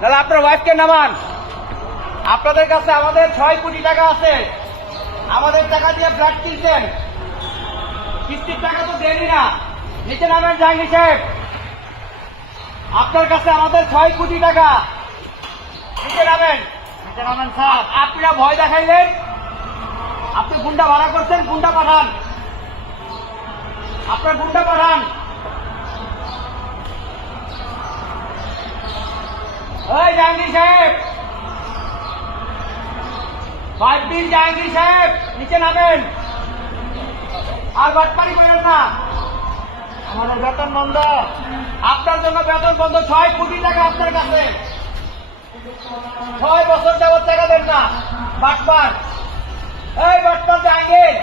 তাহলে আপনার ওয়াইফকে নামান। আপনাদের কাছে আমাদের ছয় কোটি টাকা আছে। আমাদের টাকা দিয়ে ফ্ল্যাট কিনছেন। কিস্তির টাকা তো দেয়নি না। নিচে নামেন জাহাঙ্গীর সাহেব। আপনার কাছে আমাদের ছয় কোটি টাকা। নিচে নামেন। নিচে নামেন স্যার। আপনারা ভয় দেখাইলেন? আপনি গুন্ডা ভাড়া করছেন গুন্ডা পাঠান। আপনার গুন্ডা পাঠান। ওই জাহাঙ্গীর সাহেব। ফাইভ বিল জাহাঙ্গীর সাহেব, নিচে নামেন। আর বাটপানি করেন না। আমাদের বেতন বন্ধ। আপনার জন্য বেতন বন্ধ ছয় কোটি টাকা আপনার কাছে। ছয় বছর যাবত টাকা দেন না। বাটপার। এই বাটপার জাহাঙ্গীর।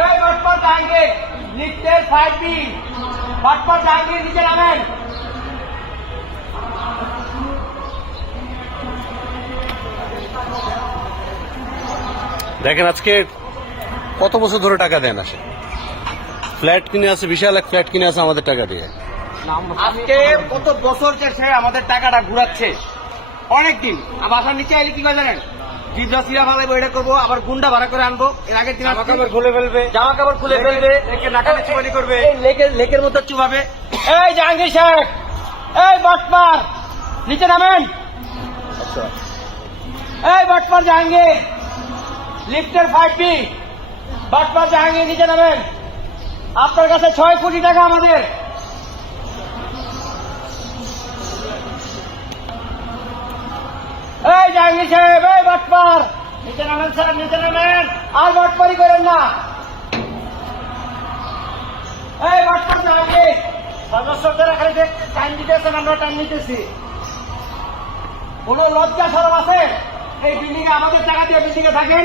এই বাটপার জাহাঙ্গীর লিখতে ফাইভ বিল বাটপার জাহাঙ্গীর নিচে নামেন। দেখেন আজকে কত বছর ধরে টাকা দেন আসে? ফ্ল্যাট কিনে আছে বিশাল এক ফ্ল্যাট কিনে আছে আমাদের টাকা দিয়ে। আজকে কত বছর সে আমাদের টাকাটা ঘুরাচ্ছে? অনেকদিন। বাসার নিচে এলে কি করে জানেন? সিরা বইটা করব আবার গুন্ডা ভাড়া করে আনব। এর আগের দিন জামা কাপড় খুলে ফেলবে। জামা কাপড় খুলে ফেলবে। নাকালে করবে। লেকের চুবাবে এই জাহাঙ্গীর এই বাটপার! নিচে নামেন। এই বাটপার জাহাঙ্গীর! লিফটের ফাইভ বি বাটপার জাহাঙ্গীর নিচে নামেন। আপনার কাছে ছয় কোটি টাকা আমাদের। এই জাহাঙ্গীর সাহেব এই বাটপার। নিচে নামেন স্যার নিচে নামেন। আর বাটপারি করেন না। এই বাটপার জাহাঙ্গীর। সদস্যদের এখানে যে টাইম দিতেছেন আমরা টাইম নিতেছি। কোন লজ্জা সরব আছে? এই বিল্ডিং এ আমাদের টাকা দিয়ে বিল্ডিং এ থাকেন।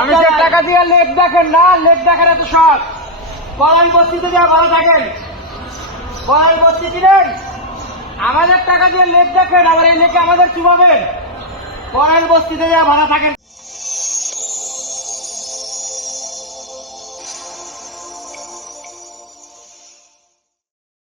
আমাদের টাকা দিয়ে লেক দেখেন না লেট দেখার এত শখ। বস্তিতে যা ভালো থাকেন। কলাই বস্তি দিলেন। আমাদের টাকা দিয়ে লেট দেখেন আবার এই লেখে আমাদের কি হবে কলাই বস্তিতে যা ভালো থাকেন।